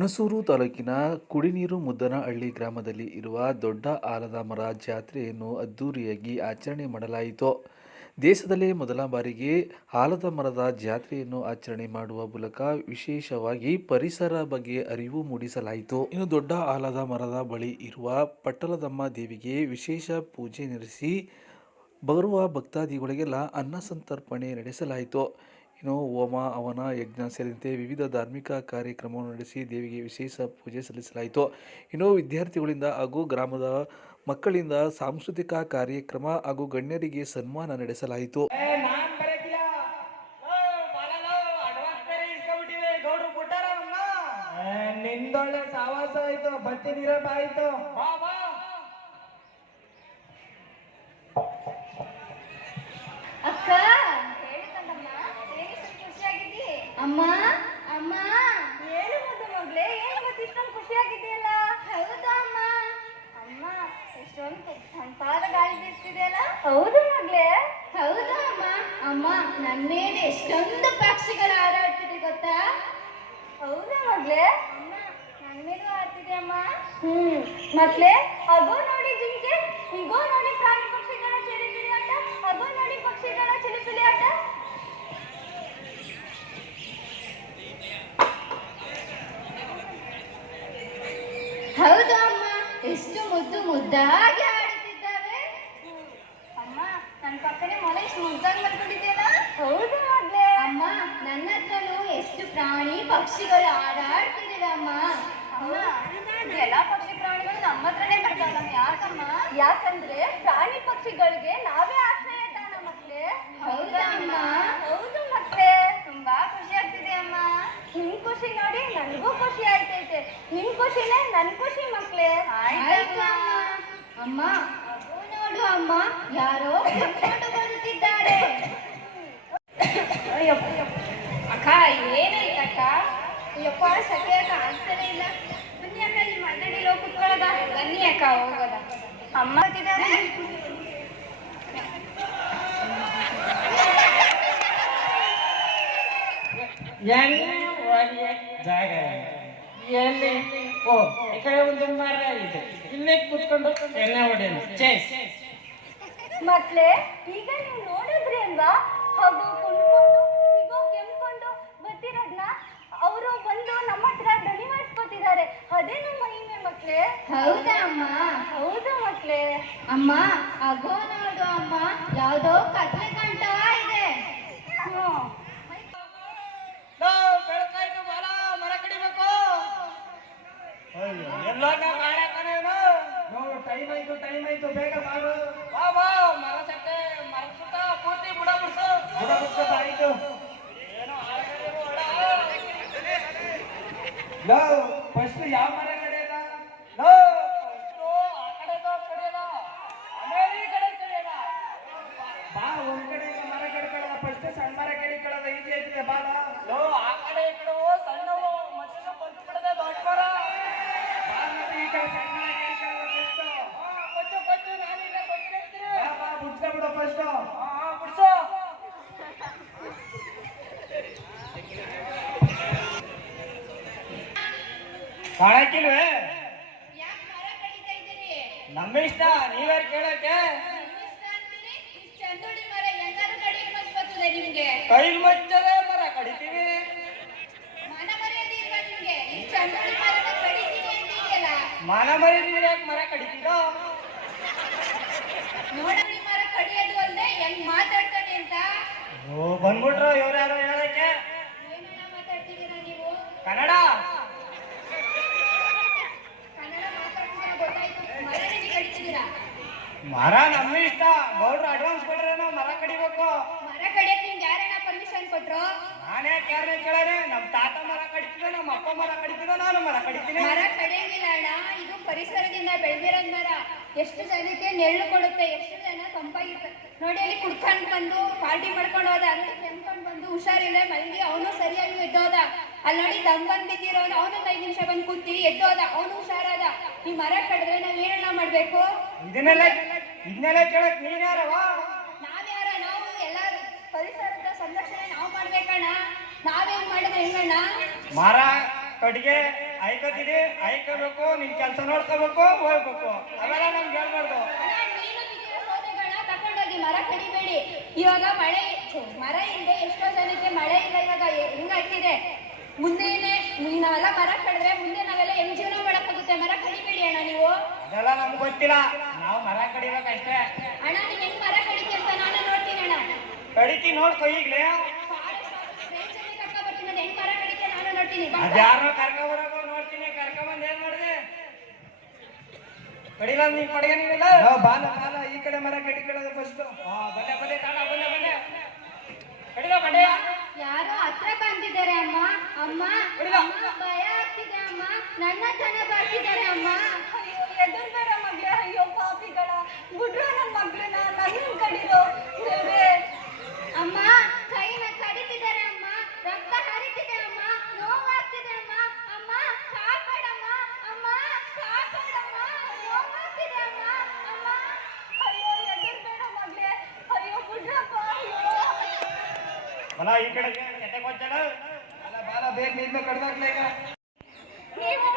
ಹುಣಸೂರು ತಾಲೂಕಿನ ಕುಡಿನೀರು ಮುದ್ದನಹಳ್ಳಿ ಗ್ರಾಮದಲ್ಲಿ ಇರುವ ದೊಡ್ಡ ಆಲದ ಮರ ಜಾತ್ರೆಯನ್ನು ಅದ್ದೂರಿಯಾಗಿ ಆಚರಣೆ ಮಾಡಲಾಯಿತು. ದೇಶದಲ್ಲೇ ಮೊದಲ ಬಾರಿಗೆ ಆಲದ ಮರದ ಜಾತ್ರೆಯನ್ನು ಆಚರಣೆ ಮಾಡುವ ಮೂಲಕ ವಿಶೇಷವಾಗಿ ಪರಿಸರ ಬಗ್ಗೆ ಅರಿವು ಮೂಡಿಸಲಾಯಿತು. ಇನ್ನು ದೊಡ್ಡ ಆಲದ ಮರದ ಬಳಿ ಇರುವ ಪಟ್ಟಲದಮ್ಮ ದೇವಿಗೆ ವಿಶೇಷ ಪೂಜೆ ನಡೆಸಿ ಬರುವ ಭಕ್ತಾದಿಗಳಿಗೆಲ್ಲ ಅನ್ನ ಸಂತರ್ಪಣೆ ನಡೆಸಲಾಯಿತು. ಇನ್ನು ಹೋಮ ಹವನ ಯಜ್ಞ ಸೇರಿದಂತೆ ವಿವಿಧ ಧಾರ್ಮಿಕ ಕಾರ್ಯಕ್ರಮವನ್ನು ನಡೆಸಿ ದೇವಿಗೆ ವಿಶೇಷ ಪೂಜೆ ಸಲ್ಲಿಸಲಾಯಿತು. ಇನ್ನು ವಿದ್ಯಾರ್ಥಿಗಳಿಂದ ಹಾಗೂ ಗ್ರಾಮದ ಮಕ್ಕಳಿಂದ ಸಾಂಸ್ಕೃತಿಕ ಕಾರ್ಯಕ್ರಮ ಹಾಗೂ ಗಣ್ಯರಿಗೆ ಸನ್ಮಾನ ನಡೆಸಲಾಯಿತು. ಅವ್ನ? ನಿಂದೊಳ್ಳೆ ಸಾವಾಸ ಆಯ್ತು ಬತ್ತಿ ನೀರಪ್ಪ ಆಯ್ತು ಬಾ ಬಾ ಅಕ್ಕ ಹೇಳುತ್ತಂದಮ್ಮ ಏನಿಷ್ಟು ಖುಷಿಯಾಗಿದ್ದಿ ಅಮ್ಮ ಅಮ್ಮ ಏನು ಮುದ್ದು ಮಗ್ಳೆ ಏನು ಗೊತ್ತು ಇಷ್ಟೊಂದು ಖುಷಿಯಾಗಿದೆಯಲ್ಲ ಹೌದಾ ಅಮ್ಮ ಅಮ್ಮ ಎಷ್ಟೊಂದು ತಂಪಾದ ಗಾಳಿ ಬೀಸ್ತಿದೆಯಲ್ಲ ಹೌದು ಮಗ್ಳೆ ಹೌದಾ ಅಮ್ಮ ಅಮ್ಮ ನನ್ನ ಮೇಲೆ ಎಷ್ಟೊಂದು ಪಕ್ಷಿಗಳು ಹಾರಾಡ್ತಿದೆ ಗೊತ್ತಾ? ಹೌದಾ ಮಗ್ಲೆ? ಅಮ್ಮ ನನ್ನ ಮೇಲೂ ಆಡ್ತಿದೆ ಅಮ್ಮ. ಹ್ಮ್. ಮಕ್ಳೆ ಅಗೋ ನೋಡಿ ಜಿಂಕೆ ಇಗೋ ನೋಡಿ ಪ್ರಾಣಿ ಪಕ್ಷಿಗಳ ಚಿಲಿಪಿಲಿ ಆಟ ಅಗೋ ನೋಡಿ ಪಕ್ಷಿಗಳ ಚಿಲಿಪಿಲಿ ಆಟ. ಹೌದು ಅಮ್ಮ ಎಷ್ಟು ಮುದ್ದು ಮುದ್ದಾಗಿ ಆಡುತ್ತಿದ್ದಾವೆ ಅಮ್ಮ ನನ್ನ ಪಕ್ಕನೆ ಮೊಲ ಎಷ್ಟು ಮುದ್ದಾಗಿ ಮಲ್ಕೊಂಡಿದೆಯಲ್ಲ ಹೌದು ಮಗ್ಳೆ ಅಮ್ಮ ನನ್ನ ಹತ್ರನೂ ಎಷ್ಟು ಪ್ರಾಣಿ ಪಕ್ಷಿಗಳು ಹಾಡಾಡ್ತಿದ್ದೀರಮ್ಮ ಎಲ್ಲ ಪಕ್ಷಿ ಪ್ರಾಣಿಗಳು ನಮ್ಮ ಹತ್ರನೇ ಬರ್ತಾರಮ್ಮ ಯಾಕಮ್ಮ? ಯಾಕಂದ್ರೆ ಪ್ರಾಣಿ ಪಕ್ಷಿಗಳಿಗೆ ನಾವೇ ಆಶ್ರಯ ತಾಣ ಮಕ್ಳೇ ಹೌದಾ ಅಮ್ಮ? ಹೌದು ಮಕ್ಳೇ ತುಂಬಾ ಖುಷಿ ಆಗ್ತಿದೆ ಅಮ್ಮ. ನಿಮ್ ಖುಷಿ ನೋಡಿ ನನಗೂ ಖುಷಿ ಆಗ್ತೈತೆ. ನಿಮ್ ಖುಷಿನೇ ನನ್ ಖುಷಿ ಮಕ್ಳೇ ಆಯ್ತು ಅಮ್ಮ. ನೋಡು ಅಮ್ಮ ಯಾರೋ ಬರುತ್ತಿದ್ದಾರೆ. ಬರುತ್ತಿದ್ದಾರೆ ಅಯ್ಯಪ್ಪ ಅಕ್ಕ ಆಗ್ತಾನೆ ಇಲ್ಲ. ಬನ್ನಿ ಅಕ್ಕ ಇಲ್ಲಿ ಮಣ್ಣಡಿಲಿ ಹೋಗಿ ಕುತ್ಕೊಳ್ಳೋದ ಬನ್ನಿ ಅಕ್ಕ ಹೋಗೋದ? ಅಮ್ಮ ಎಲ್ಲಿ ಹೋಗಿ ಜಾಗ ಎಲ್ಲಿ? ಓ ಈ ಕಡೆ ಒಂದು ಮರ ಇದೆ. ಇಲ್ಲೇ ಕುತ್ಕೊಂಡು ಎಣ್ಣೆ ಹೊಡೆಯೋಣ. ಚೇಸ್ ಮಕ್ಳೇ ಈಗ ನೀವು ನೋಡಿದ್ರಿ ಅಲ್ವಾ ಹಾಗೂ ಕುಣ್ಕೊಂಡು ಹೀಗೋ ಕೆಮ್ಕೊಂಡು ಬರ್ತಿರೋದ್ನ ಅವರು ಬಂದು ನಮ್ಮ ಹತ್ರ ದನಿ ಮಾಡಿಸ್ಕೊತಿದ್ದಾರೆ ಅದೇ ನಮ್ಮ ಮಹಿಮೆ ಮಕ್ಳೇ ಹೌದಾ ಅಮ್ಮ? ಹೌದು ಮಕ್ಳೇ? ಅಮ್ಮ ಅಗೋ ನೋಡು ಅಮ್ಮ ಯಾವುದೋ ಕತ್ಲೆ ಕಾಣ್ತಾ ಇದೆ ಹ್ಮ್ ಬೆಳಕಾಯ್ತು ಬಾಲ ಮರ ಕಡಿಬೇಕು ಎಲ್ಲ ಕಾಣಕನೇನು ಟೈಮ್ ಆಯ್ತು ಟೈಮ್ ಆಯ್ತು ಬೇಗ ಮಾಡು ಬಾ ಬಾ ಮರ ಸಟ್ಟೆ ಮರ ಸುತ್ತ ಪೂರ್ತಿ ಬುಡ ಬಿಡ್ಸು ಬುಡ ಬಿಡ್ಸು ಆಯ್ತು ಏನೋ ಆಳಗಡೆಗೂ ಲೋ ಫಸ್ಟ್ ಯಾವ ಮರ ಕಡೆಯದ ಲೋ ಫಸ್ಟ್ ಆ ಕಡೆದ ಕಡೆಯದ ಆಮೇಲೆ ಈ ಕಡೆ ಕಡೆಯದ ಬಾ ಒಂದ್ ಕಡೆ ಮರ ಕಡ್ಕೊಳ್ಳೋದ ಫಸ್ಟ್ ಸಣ್ಣ ಮರ ಕಡಿಕೊಳ್ಳೋದ ಈಜಿ ಐತಿದೆ ಬಾ ಲೋ ಆ ಕಡೆ ಈ ಕಡೆ ಸಣ್ಣವು ಮತ್ತೆ ಬಂದು ಬಿಡದೆ ದೊಡ್ಡ ಮರ ಈ ಕಡೆ ಸಣ್ಣ ಮರ ನಾನು ಇಲ್ಲ ಕೊಟ್ಟಿರ್ತೀನಿ ಬುಡ್ಸ ಬಿಡು ಫಸ್ಟ್ ಬುಡ್ಸು. ಕಾಣಕ್ಕಿಲ್ವೇ ಕಡಿತಾ ಇದ್ದೀರಿ? ನಮ್ಮ ಇಷ್ಟ ನೀವ್ಯಾರು ಕೇಳಕ್ಕೆ ಚಂದುಡಿ ಮರ ಎಲ್ಲರೂ ನಿಮ್ಗೆ? ಕೈಲ್ ಮಚ್ಚದೆ ಮರ ಕಡಿತೀವಿ ಮನ ಮರ್ಯಾದೆ ಇಲ್ವಾ ನಿಮ್ಗೆ? ಮರನ ಮನ ಮರಿದ್ರೆ ಯಾಕೆ ಮರ ಕಡಿತೀರೋ? ನೋಡರಿ ಮರ ಕಡಿಯೋದು ಅಲ್ದೆ ಹೆಂಗ್ ಮಾತಾಡ್ತಾನೆ ಅಂತ? ಓ ಬಂದ್ಬಿಟ್ರು ಇವ್ರ್ಯಾರು ಹೇಳಕ್ಕೆ. ಏನೇನ ಮಾತಾಡ್ತಿದ್ದೀರಾ ನೀವು? ಕನ್ನಡ. ಗೊತ್ತಾಯ್ತು. ಕಡಿತಿದ್ದೀರಾ? ಮರ ನಮ್ಮ ಇಷ್ಟ ಗೌಡ್ರು ಅಡ್ವಾನ್ಸ್ ಕೊಟ್ರೆ ನಾವು ಮರ ಕಡಿಬೇಕು ಮರ ಕಡಿಯಕ್ಕೆ ನಿಮ್ಗೆ ಯಾರೇನ ಪರ್ಮಿಷನ್ ಕೊಟ್ರು ನಾನೇ ಯಾರನ್ನ ಕೇಳಾರೆ ನಮ್ಮ ತಾತ ಮರ ಕಡಿತಿದ ನಮ್ಮ ಅಪ್ಪ ಮರ ಕಡಿತಿದ ನಾನು ಮರ ಕಡಿತೀನಿ ಮರ ಕಡಿಯಂಗಿಲ್ಲ ಅಣ್ಣ ಇದು ಪರಿಸರದಿಂದ ಬೆಳೆದಿರೋದ್ ಮರ. ಎಷ್ಟು ಜನಕ್ಕೆ ನೆರಳು ಕೊಡುತ್ತೆ ಎಷ್ಟು ಜನ ತಂಪಾಗಿರ್ತಾರೆ. ನೋಡಿ ಅಲ್ಲಿ ಕುಡ್ಕೊಂಡ್ ಬಂದು ಪಾರ್ಟಿ ಮಾಡ್ಕೊಂಡು ಹೋದ ಅಲ್ಲಿ ಕೆಮ್ಕೊಂಡ್ ಬಂದು ಹುಷಾರಿಲ್ಲ ಮಲ್ಗಿ ಅವನು ಸರಿಯಾಗಿ ಎದ್ದೋದ. ಅಲ್ಲಿ ನೋಡಿ ದಮ್ ಬಂದ್ ಬಿದ್ದಿರೋನು ಅವನು ಐದು ನಿಮಿಷ ಬಂದು ಕೂತಿ ಎದ್ದೋದ ಅವನು ಹುಷಾರಾದ. ಈ ಮರ ಕಡಿದ್ರೆ ನಾವ್ ಏನಣ್ಣ ಮಾಡ್ಬೇಕು? ಇದನ್ನೆಲ್ಲ ಇದನ್ನೆಲ್ಲ ಕೇಳಕ್ ನೀನ್ ಯಾರವ ನಾವ್ಯಾರ? ನಾವು ಎಲ್ಲಾರು. ಪರಿಸರದ ಮಾಡ್ಬೇಕಣ್ಣ ನಾವೇನ್ ಮಾಡಿದ್ರೆ ಹೆಂಗಣ್ಣ ಮರ ಕಟ್ಗೆ ಐಕತ್ತಿದೆ ಆಯ್ಕೋಬೇಕು ನಿನ್ ಕೆಲಸ ನೋಡ್ಕೋಬೇಕು ಹೋಗ್ಬೇಕು. ಅವೆಲ್ಲ ನಮ್ಗೆ ಹೇಳ್ಬಾರ್ದು. ಅಣ್ಣ, ನೀನು ಸೌದೆಗಳನ್ನ ತಕೊಂಡೋಗಿ ಮರ ಕಡಿಬೇಡಿ. ಇವಾಗ ಮಳೆ ಮರ ಇಲ್ಲದೆ ಎಷ್ಟೋ ಜನಕ್ಕೆ ಮಳೆ ಇಲ್ಲ ಇವಾಗ. ಹೆಂಗಾಗ್ತಿದೆ ಮುಂದೇನೆ ನಾವೆಲ್ಲ ಮರ ಕಡಿದ್ರೆ ಮುಂದೆ ನಾವೆಲ್ಲ ಹೆಂಗ್ ಜೀವನ ಮಾಡಕ್ಕಾಗುತ್ತೆ? ಮರ ಕಡಿಬೇಡಿ ಅಣ್ಣ ನೀವು. ಅದೆಲ್ಲ ನಮ್ಗೆ ಗೊತ್ತಿಲ್ಲ. ನಾವು ಮರ ಕಡಿಬೇಕಷ್ಟೇ. ಅಣ್ಣ ನೀನ್ ಹೆಂಗ್ ಮರ ಕಡಿತೀರ್ತ ಅಂತ ನಾನು ನೋಡ್ತೀನಿ ಅಣ್ಣ. ಕಡಿತಿ ನೋಡ್ಕೊ ಈಗ್ಲೇ ಫಾರೆಸ್ಟ್ ರೇಂಜಲ್ಲಿ ಕರ್ಕೊಂಡ್ ಬರ್ತೀನಿ ನಾನು ಹೆಂಗ್ ಮರ ಕಡಿತಿ ನಾನು ನೋಡ್ತೀನಿ ಬಾ. ಅದ್ಯಾರೋ ಕರ್ಕೊಂಬರೋದು ನೋಡ್ತೀನಿ ಕರ್ಕೊಂಬಂದ್ ಏನ್ ಮಾಡಿದೆ? ಕಡಿಲ ನೀ ಕಡೆಗೆ ಬಾಲ ಬಾಲ ಈ ಕಡೆ ಮರ ಕಡಿ ಕಡೋದು ಫಸ್ಟ್ ಬಂದೆ ಬಂದೆ ತಾಳ ಬಂದೆ ಬಂದೆ. ಕಡಿಲ ಬಂಡೆ ಯಾರೋ ಹತ್ರ ಬಂದಿದ್ದಾರೆ ಅಮ್ಮ. ಅಮ್ಮ ಭಯ ಆಗ್ತಿದೆ ಅಮ್ಮ. ನನ್ನ ತನ ಬರ್ತಿದ್ದಾರೆ ಅಮ್ಮ. ಎದುರು ಎದುರ್ಬೇಡ ಮಗ್ಳ. ಅಯ್ಯೋ ಪಾಪಿಗಳ. ಬಿಡ್ರು ನನ್ನ ಮಗ್ಳನ್ನ. ನನ್ನ ಕಡಿರೋ ದೇವ್ರೇ ಅಮ್ಮ ಕೈನ ಕಡಿತಿದ್ದಾರೆ ಅಮ್ಮ ರಕ್ತ ಹರಿತಿದೆ ಅಮ್ಮ ನೋವಾಗ್ತಿದೆ ಅಮ್ಮ ಅಮ್ಮ ಕಾಪಾಡಮ್ಮ ಅಮ್ಮ ಕಾಪಾಡಮ್ಮ ನೋವಾಗ್ತಿದೆ ಅಮ್ಮ ಅಮ್ಮ ಅಯ್ಯೋ ಎದುರ್ಬೇಡ ಮಗ್ಳೆ ಅಯ್ಯೋ ಬಿಡ್ರಪ್ಪ ಅಯ್ಯೋ ಬಲ ಈ ಕಡೆ ಕೆಟ್ಟೆ ಕೊಚ್ಚಲ ಅಲ್ಲ ಬಾಲ ಬೇಗ ನಿಂದ ಕಡ್ದಾಕ್ಲೆ ಈಗ ನೀವು